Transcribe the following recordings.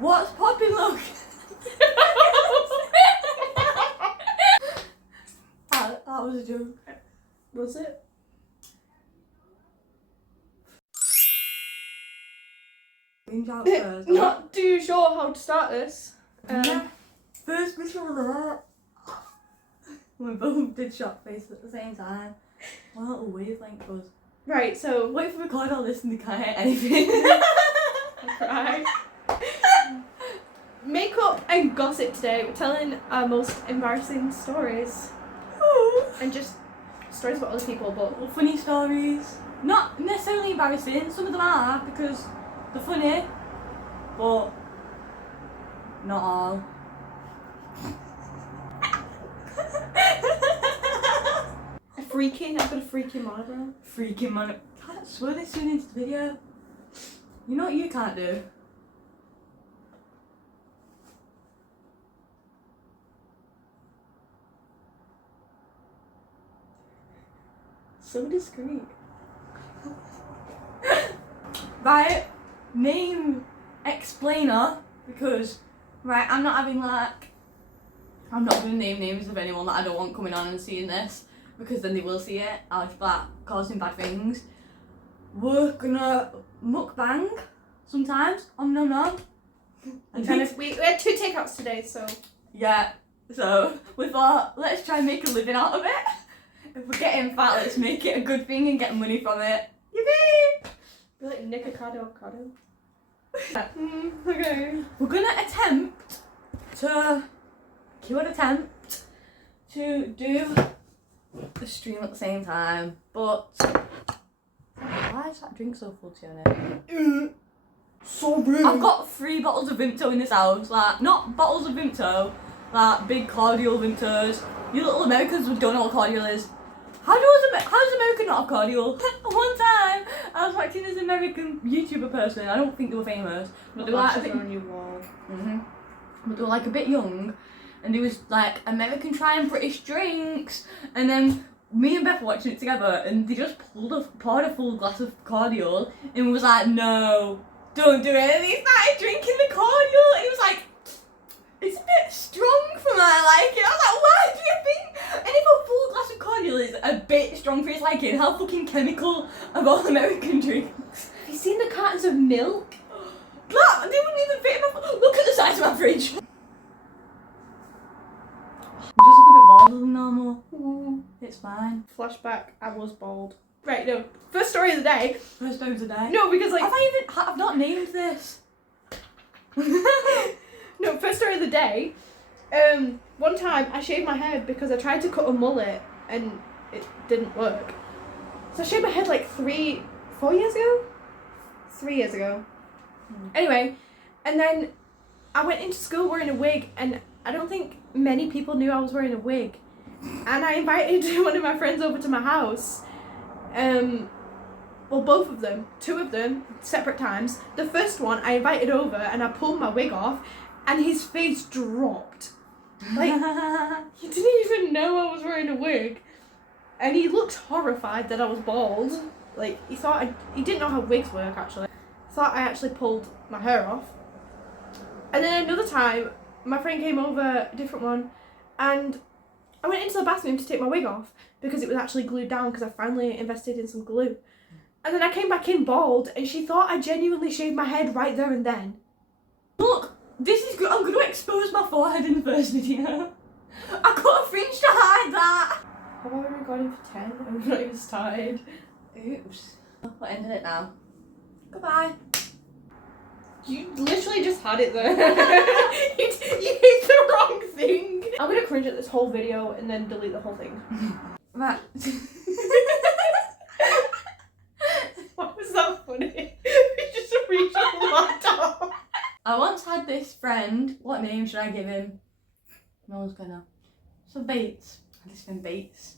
What's popping, look? that was a joke. Was it? First. Not too sure how to start this. First whistle alert. We both did shock face at the same time. What a little wavelength was. Right, so What if we record all this and they can't hear anything? I'll cry. Makeup and gossip today. We're telling our most embarrassing stories. And just stories about other people, but Well, funny stories. Not necessarily embarrassing, some of them are because they're funny, but not all. I've got a freaking monobrow. Freaking man. Can't swear this soon into the video. You know what you can't do? So discreet. Right, name explainer, because, right, I'm not going to name names of anyone that I don't want coming on and seeing this, because then they will see it, I'll start causing bad things. We're gonna mukbang sometimes, no. We had 2 takeouts today, so Yeah, so we thought, let's try and make a living out of it. If we're getting fat, let's make it a good thing and get money from it. Yippee! we're like Nick avocado. Okay. We're gonna attempt to do the stream at the same time, but why is that drink so full, Teoni? So rude. I've got 3 bottles of Vimto in this house, like not bottles of Vimto, like big cordial Vimtos. You little Americans don't know what cordial is. How does America not have cordial? One time I was watching this American YouTuber person. I don't think they were famous, but they were like a bit. on your wall. But they were like a bit young, and it was like American trying British drinks, and then me and Beth were watching it together, and they just poured a full glass of cordial, and was like, no, don't do it. And he started drinking the cordial, and he was like, it's a bit strong for my liking. I was like, why do you think? And if a full glass of cordial is a bit strong for his liking, how fucking chemical are all American drinks? Have you seen the cartons of milk? That, they wouldn't even fit in my... Look at the size of my fridge. You just look a bit balder than normal. It's fine. Flashback, I was bald. Right, no. First story of the day. First time of the day. No, because like... I've not named this. No, first story of the day. One time I shaved my head because I tried to cut a mullet and it didn't work. So I shaved my head like 4 years ago? 3 years ago. Anyway, and then I went into school wearing a wig, and I don't think many people knew I was wearing a wig. And I invited one of my friends over to my house. Well, both of them, 2 of them, separate times. The first one I invited over and I pulled my wig off, and his face dropped. Like, he didn't even know I was wearing a wig. And he looked horrified that I was bald. Like, he didn't know how wigs work, actually. Thought I actually pulled my hair off. And then another time, my friend came over, a different one, and I went into the bathroom to take my wig off because it was actually glued down because I finally invested in some glue. And then I came back in bald, and she thought I genuinely shaved my head right there and then. Look, this is good. I'm going to expose my forehead in the first video. I cut a fringe to hide that. Have I already recording for 10? I'm not even started. Oops. We're ending it now. Goodbye. You literally just had it there. you hit the wrong thing. I'm gonna cringe at this whole video and then delete the whole thing. Right. Why was that funny? We just reached the laptop. I once had this friend. What name should I give him? No one's gonna. So Bates. This friend Bates.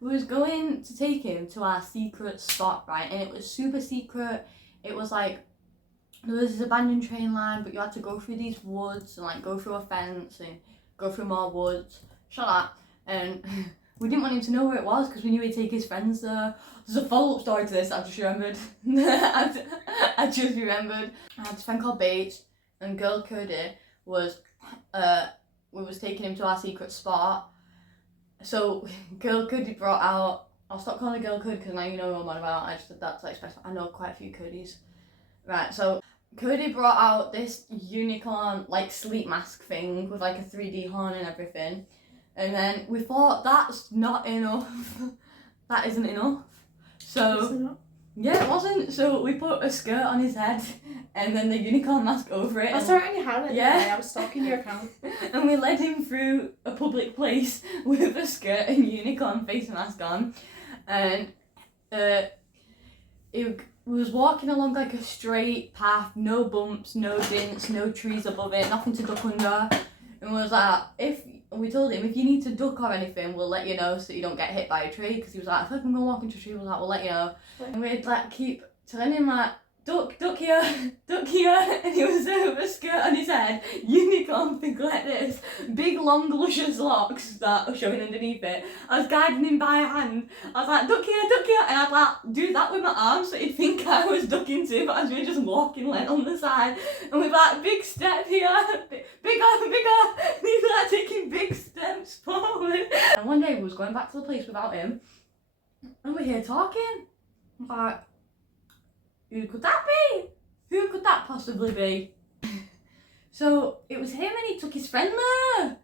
We was going to take him to our secret spot, right? And it was super secret. It was like, there was this abandoned train line, but you had to go through these woods and like go through a fence and go through more woods. Shut up. And we didn't want him to know where it was because we knew he'd take his friends there. There's a follow-up story to this, I just remembered. I just remembered. I had this friend called Bates. and girl Cody was we was taking him to our secret spot. So girl Cody brought out, I'll stop calling her girl Cody because now you know what I'm on about. I just did that to express, I know quite a few Codys. Right, so Cody brought out this unicorn like sleep mask thing with like a 3D horn and everything, and then we thought that's not enough. That isn't enough. So yeah, it wasn't. So we put a skirt on his head and then the unicorn mask over it. I saw it on your highlight. Yeah. I was stalking your account. And we led him through a public place with a skirt and unicorn face mask on, and he was walking along like a straight path, no bumps, no dents, no trees above it, nothing to duck under. And we was like, we told him, if you need to duck or anything, we'll let you know so that you don't get hit by a tree. Because he was like, if I'm gonna walk into a tree, we was like, we'll let you know. And we'd like keep telling him like, duck here, and he was there with a skirt on his head, unicorn thing like this, big long luscious locks that were showing underneath it. I was guiding him by hand. I was like, duck here, and I'd like do that with my arms so he'd think I was ducking too, but I was really just walking like on the side. And we'd like, big step here, bigger, and he'd like taking big steps forward. And one day we was going back to the place without him, and we're here talking. I was like, who could that be? Who could that possibly be? So it was him, and he took his friend there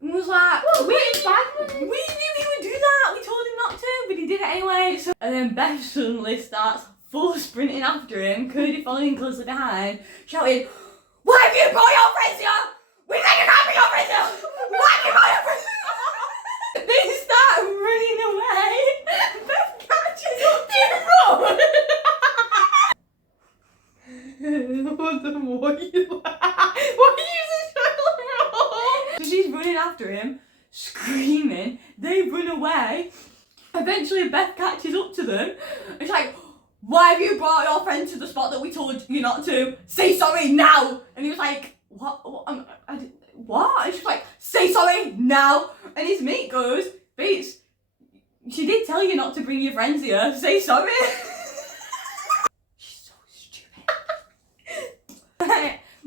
and was like, we knew he would do that, we told him not to, but he did it anyway. So, and then Beth suddenly starts full sprinting after him, Cody following closely behind, shouting, why have you brought your friends here? We said you can't bring your friends here! Why have you brought your friends here? They start running away. Beth catches up to run. What are you so she's running after him, screaming. They run away. Eventually Beth catches up to them. It's like, why have you brought your friend to the spot that we told you not to? Say sorry now. And he was like, what? What? And she's like, say sorry now. And his mate goes, Bates, she did tell you not to bring your friends here. Say sorry.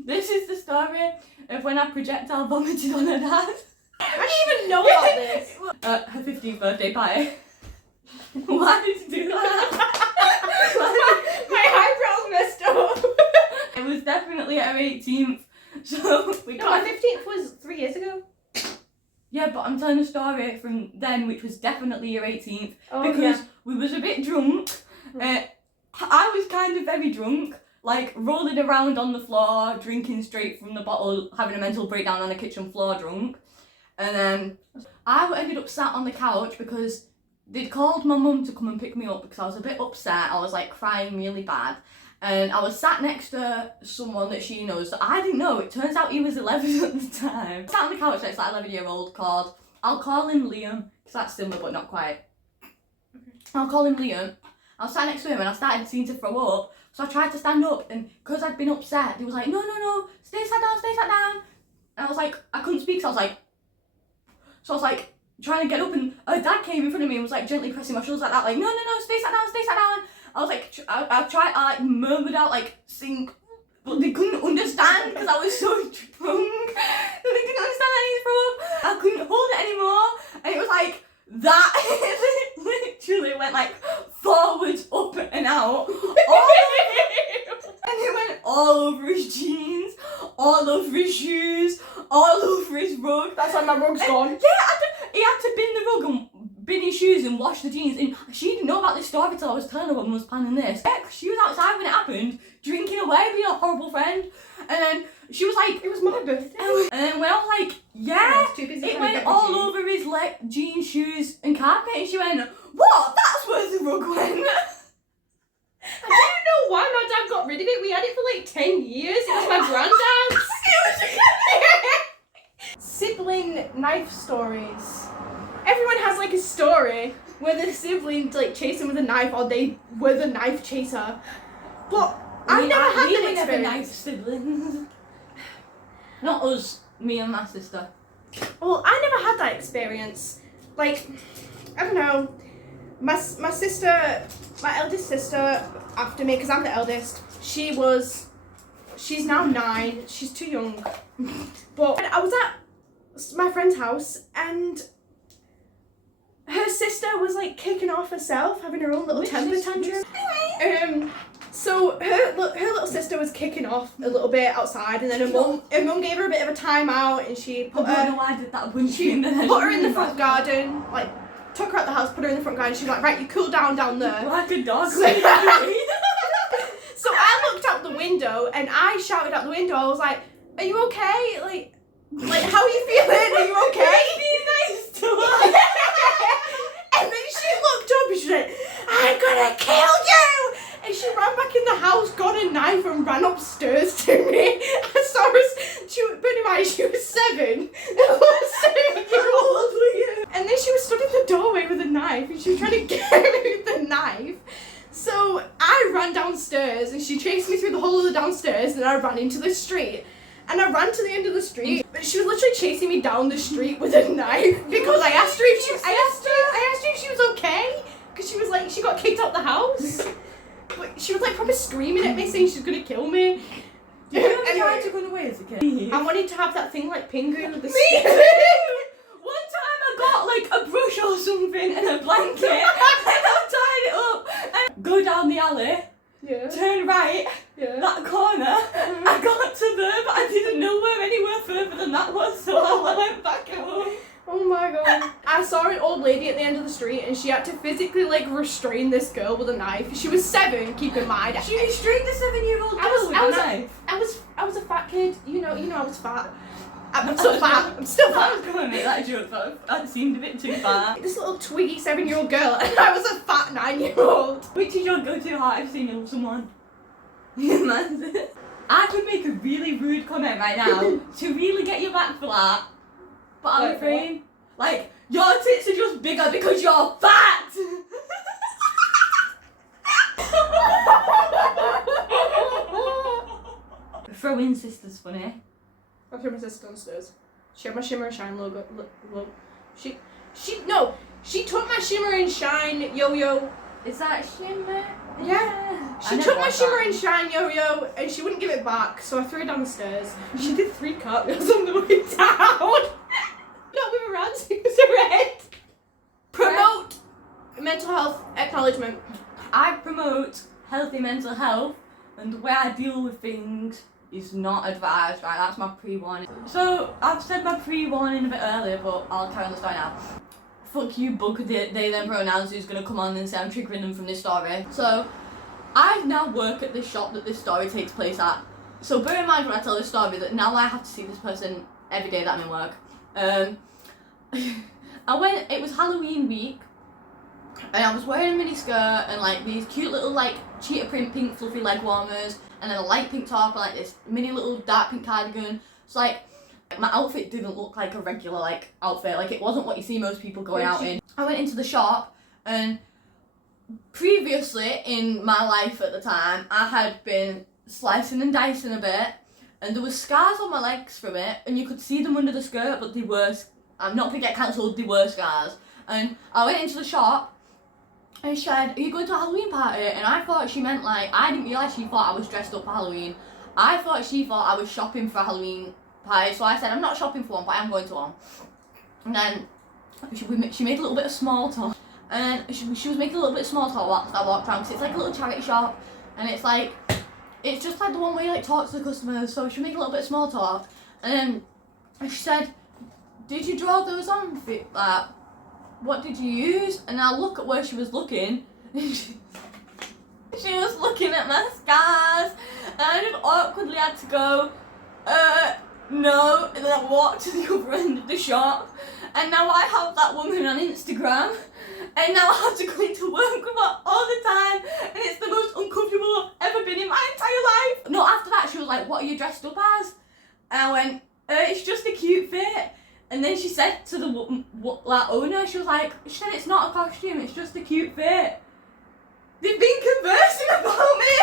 This is the story of when I projectile vomited on her dad. I didn't even know about this. Her 15th birthday party. Why did you do that? My eyebrows messed up. It was definitely at her 18th. So we No, my 15th was 3 years ago. Yeah, but I'm telling a story from then, which was definitely your 18th. Oh, because yeah. we was a bit drunk. I was kind of very drunk. Like, rolling around on the floor, drinking straight from the bottle, having a mental breakdown on the kitchen floor drunk. And then I ended up sat on the couch because they'd called my mum to come and pick me up because I was a bit upset. I was like crying really bad. And I was sat next to someone that she knows that I didn't know. It turns out he was 11 at the time. I sat on the couch next to that 11-year-old called, I'll call him Liam, because that's similar but not quite. I'll call him Liam. I was sat next to him and I started seeming to throw up. So I tried to stand up, and because I'd been upset, he was like, no, stay sat down. And I was like, I couldn't speak, so I was like, trying to get up, and her dad came in front of me and was like gently pressing my shoulders like that, like, no, stay sat down. I was like, I like murmured out, like, sing, but they couldn't understand because I was so drunk. They didn't understand that I needed to throw up. I couldn't hold it anymore, and it was like, that literally went like forwards, up and out, and it went all over his jeans, all over his shoes, all over his rug. That's why my rug's gone. Yeah, he had to bin the rug and bin his shoes and wash the jeans, and she didn't know about this story until I was telling her when we was planning this. Yeah, she was outside when it happened, drinking away with your horrible friend, and then she was like, it was my birthday. And then when I was like, yeah, it went all over his jeans, shoes and carpet, and she went, what? That's where the rug went. I don't know why my dad got rid of it. We had it for like 10 years. It was my granddad's. Sibling knife stories. Everyone has like a story where the siblings like chase them with a knife or they were the knife chaser. But I never had that experience. Never knife siblings. Not us, me and my sister. Well, I never had that experience. Like, I don't know. My sister, my eldest sister, after me, because I'm the eldest, she She's now 9. She's too young. But I was at my friend's house and her sister was like kicking off herself, having her own little temper tantrum. So her little sister was kicking off a little bit outside, and then her mum gave her a bit of a timeout, and she put her in the front garden, like took her out the house, put her in the front garden. She was like, right, you cool down there. Like a dog. So I looked out the window and I shouted out the window. I was like, "Are you okay? Like how are you feeling? Are you okay?" Be nice to her. And then she looked up and she said, "I'm gonna kill you!" And she ran back in the house, got a knife, and ran upstairs to me. I saw her. But anyway, she was 7. 7-year-old. And then she was stood in the doorway with a knife, and she was trying to get me with the knife. So I ran downstairs, and she chased me through the whole of the downstairs, and I ran into the street. And I ran to the end of the street, but she was literally chasing me down the street with a knife because I asked her if she was okay, because she was like, she got kicked out the house. But she was like probably screaming at me saying she's gonna kill me. Did you ever try to run away as a kid? I wanted to have that thing like penguin with the Me too! One time I got like a brush or something and a blanket and I tied it up and go down the alley, turn right, that corner, I got to there but I didn't know where anywhere further than that was, so I went back home. Oh my god. I saw an old lady at the end of the street and she had to physically like restrain this girl with a knife. She was 7, keep in mind. She restrained the 7-year-old girl with a knife. I was a fat kid. You know I was fat. I'm still fat. I'm still I fat. was going to make that joke, but that seemed a bit too far. This little twiggy 7-year-old girl and I was a fat 9-year-old. Which is your go-to heart if you know someone? I could make a really rude comment right now to really get you back for that. But I'm afraid, like, your tits are just bigger because you're fat! Throwing sister's funny. I threw my sister downstairs. She had my Shimmer and Shine logo. She took my Shimmer and Shine yo-yo. Is that shimmer? Yeah. She took my Shimmer and Shine yo-yo and she wouldn't give it back, so I threw it down the stairs. She did 3 cartwheels on the way down. Not move around, so it was a red. Promote mental health acknowledgement. I promote healthy mental health, and the way I deal with things is not advised, right? That's my pre-warning. So, I've said my pre-warning a bit earlier, but I'll carry on the story now. Fuck you, bug, they, them pronouns, who's gonna come on and say I'm triggering them from this story. So, I now work at this shop that this story takes place at. So, bear in mind when I tell this story that now I have to see this person every day that I'm in work. It was Halloween week, and I was wearing a mini skirt and like these cute little like cheetah print pink fluffy leg warmers, and then a light pink top and like this mini little dark pink cardigan. So like my outfit didn't look like a regular like outfit, like it wasn't what you see most people going out in. I went into the shop, and previously in my life at the time I had been slicing and dicing a bit, and there was scars on my legs from it, and you could see them under the skirt, but they were, I'm not gonna get cancelled, they were scars. And I went into the shop and she said, "Are you going to a Halloween party?" And I thought she meant like, I didn't realise she thought I was dressed up for Halloween. I thought she thought I was shopping for a Halloween party, so I said, "I'm not shopping for one, but I'm going to one." And then she made a little bit of small talk, and she was making a little bit of small talk whilst I walked around, because it's like a little charity shop, and it's like, it's just like the one where you like talk to the customers, so she made a little bit of small talk, and then she said, "Did you draw those on? What did you use?" And I look at where she was looking, and she was looking at my scars, and I just awkwardly had to go, no, and then I walked to the other end of the shop, and now I have that woman on Instagram, and now I have to go into work with her all the time, and it's the most uncomfortable I've ever been in my entire life. No, after that she was like, "What are you dressed up as?" And I went, "It's just a cute fit." And then she said to the owner, she said, "It's not a costume, it's just a cute fit." They've been conversing about me.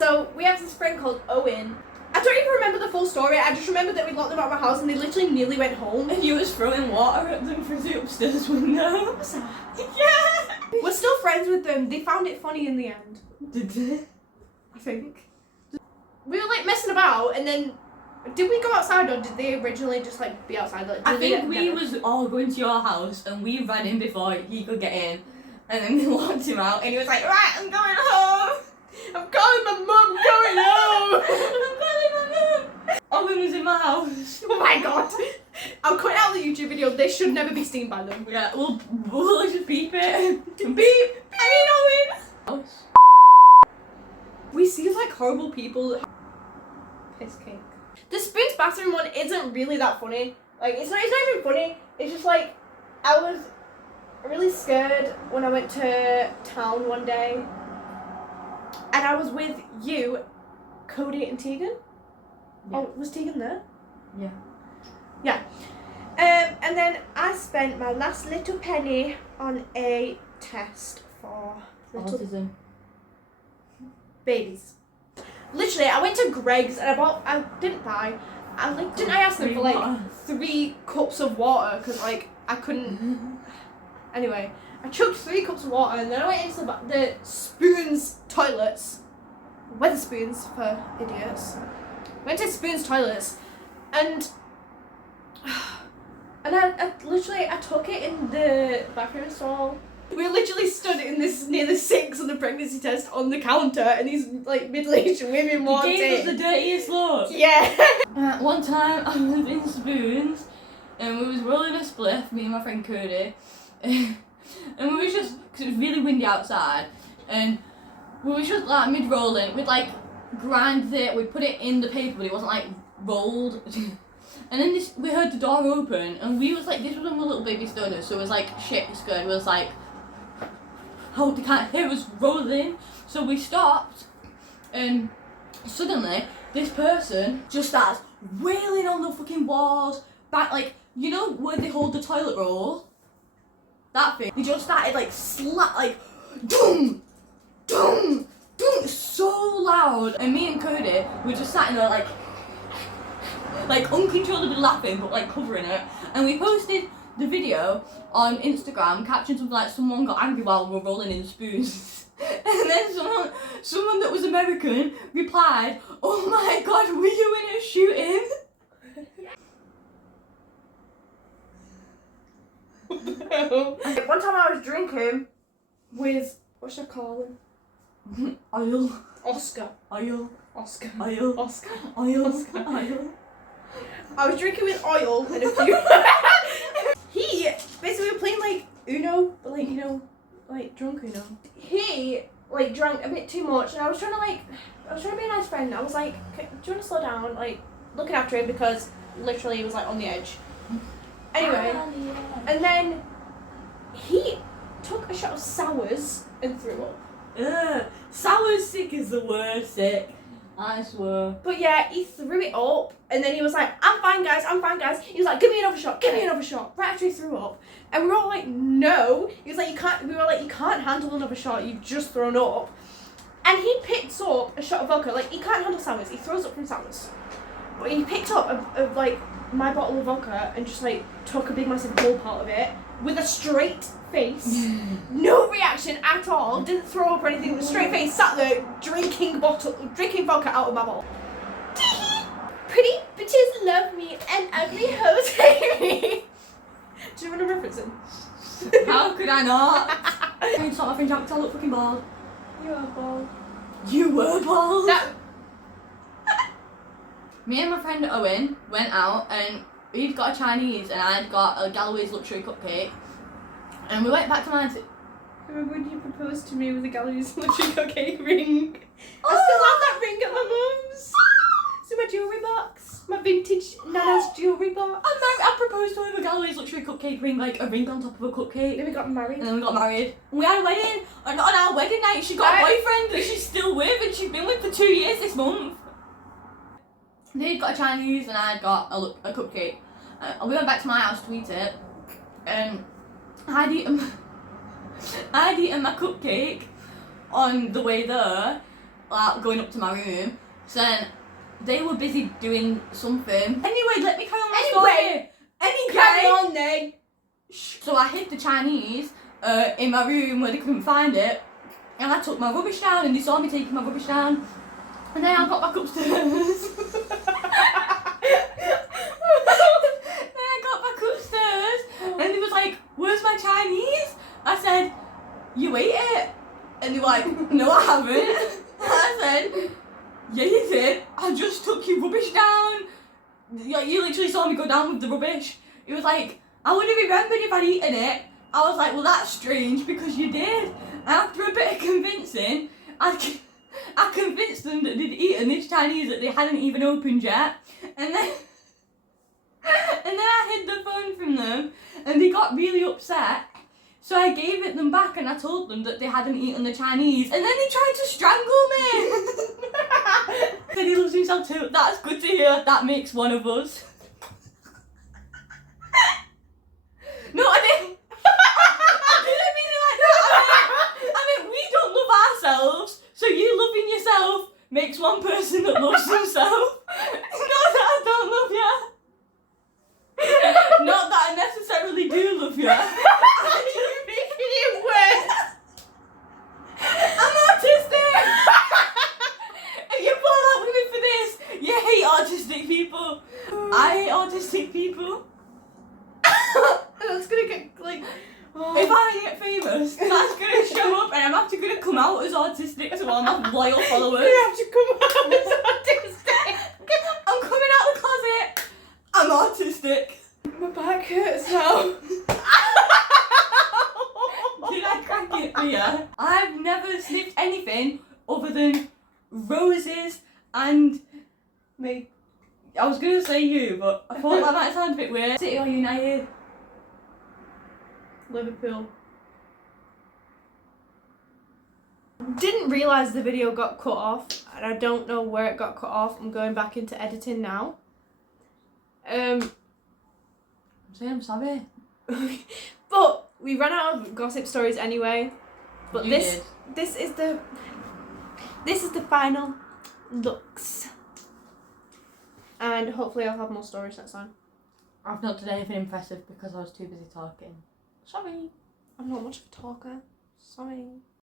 So we have this friend called Owen. I don't even remember the full story. I just remember that we locked them out of my house and they literally nearly went home. And you was throwing water at them through the upstairs window. What's that? Yeah. We're still friends with them. They found it funny in the end. Did they? I think. we were like messing about, and then did we go outside or did they originally just like be outside? Like, I think we was all going to your house and we ran in before he could get in, and then we locked him out, and he was like, right, I'm going home. I'm calling my mum, I'm going home. I'm calling my mum. Owen was in my house. Oh my god. I'll cut out the YouTube video. They should never be seen by them. Yeah, we'll just beep it. Beep. I mean, Owen. We seem like horrible people. Piss cake. The spoons bathroom one isn't really that funny. Like, it's not even funny. It's just like, I was really scared when I went to town one day. And I was with you, Cody and Tegan. Yeah. Oh, was Tegan there? Yeah. Yeah. And then I spent my last little penny on a test for little autism babies. Literally, I went to Greg's and I didn't buy. Didn't I ask them for like 3 cups of water because like I couldn't. Anyway, I chugged 3 cups of water and then I went into the spoons toilets. Weatherspoons for idiots. Went to spoons toilets and I literally took it in the bathroom stall. We literally stood in this near the sinks on the pregnancy test on the counter, and these like middle-aged women walked in. He gave us the dirtiest look. Yeah. One time I was in Spoons, and we was rolling a spliff, me and my friend Cody, and we was just, because it was really windy outside, and we was just like mid-rolling, we'd like grind it, we'd put it in the paper, but it wasn't like rolled. And then we heard the door open, and we was like, this was when we were little baby stoners, so it was like shit scared. We was like, oh, they can't hear us rolling. So we stopped, and suddenly this person just starts wailing on the fucking walls, back like, you know where they hold the toilet roll? That thing. They just started like doom, doom, doom, so loud. And me and Cody were just sat in there like uncontrollably laughing, but like covering it. And we posted the video on Instagram, captioned something like, someone got angry while we were rolling in spoons. And then someone that was American replied, oh my god, were you in a shooting? One time I was drinking with, what should I call him? Oil. Oscar. Oil. Oscar. Oil. Oscar. Oil. Oscar. Oil. I was drinking with oil and a few. He basically were playing like Uno, but like, you know, like drunk Uno. He like drank a bit too much, and I was trying to be a nice friend. I was like, do you want to slow down? Like looking after him because literally he was like on the edge. Anyway, and then he took a shot of sours and threw up. Ugh, sour sick is the worst sick. I swear. But yeah, he threw it up, and then he was like, I'm fine guys. He was like, give me another shot, right after he threw up. And we were all like, no. He was like, we were like, you can't handle another shot, you've just thrown up. And he picked up a shot of vodka, like, he can't handle sours, he throws up from sours. But he picked up a like, my bottle of vodka, and just like, took a big massive gulp out of it, with a straight face, no reaction at all, didn't throw up or anything, with a straight face, sat there drinking vodka out of my bottle. Pretty bitches love me and ugly hoes hate me. Do you remember referencing? How could I not? I can't stop laughing, Jack, because I look fucking bald. You are bald. You were bald? That... Me and my friend Owen went out, and he'd got a Chinese and I'd got a Galloway's luxury cupcake. And we went back to mine. Remember when you proposed to me with a Galloway's luxury cupcake ring? I still have that ring at my mum's. So my jewellery box. My vintage Nana's jewellery box. I proposed to him a Galloway's luxury cupcake ring, like a ring on top of a cupcake. Then we got married. And then we got married. We had a wedding. And on our wedding night, she got a boyfriend that she's still with, and she's been with for 2 years this month. They'd got a Chinese and I'd got a cupcake. We went back to my house to eat it, and I'd eaten my cupcake on the way there, going up to my room. So then they were busy doing something. Anyway, let me carry on my story. Carry on then. So I hid the Chinese in my room where they couldn't find it, and I took my rubbish down, and they saw me taking my rubbish down. And then I got back upstairs. And he was like, where's my Chinese? I said, you ate it. And they were like, no I haven't. I said, yeah you did. I just took your rubbish down. You literally saw me go down with the rubbish. He was like, I would have remembered if I'd eaten it. I was like, well that's strange because you did. And after a bit of convincing, I convinced them that they'd eaten this Chinese that they hadn't even opened yet. And then I hid the phone from them and they got really upset. So I gave it them back and I told them that they hadn't eaten the Chinese. And then they tried to strangle me. Said he loves himself too. That's good to hear. That makes one of us. No, I didn't. I didn't mean it like that. I mean, we don't love ourselves. So you loving yourself makes one person that loves himself. Not that I don't love you. Not that I necessarily do love you. You're making it worse. I'm autistic. If you fall out with me for this, you hate autistic people. I hate autistic people. That's gonna get like. Oh. If I get famous, that's gonna show up and I'm gonna come out as autistic to all my loyal followers. You have to come out as autistic. I'm coming out of the closet. I'm autistic. My back hurts now. Did I crack it for you? I've never sniffed anything other than roses and me. I was gonna say you, but I thought that might sound a bit weird. City or United? Liverpool. Didn't realise the video got cut off, and I don't know where it got cut off. I'm going back into editing now. I'm saying I'm sorry. But we ran out of gossip stories anyway. But this is the final looks. And hopefully I'll have more stories next time. I've not done anything impressive because I was too busy talking. Sorry. I'm not much of a talker. Sorry.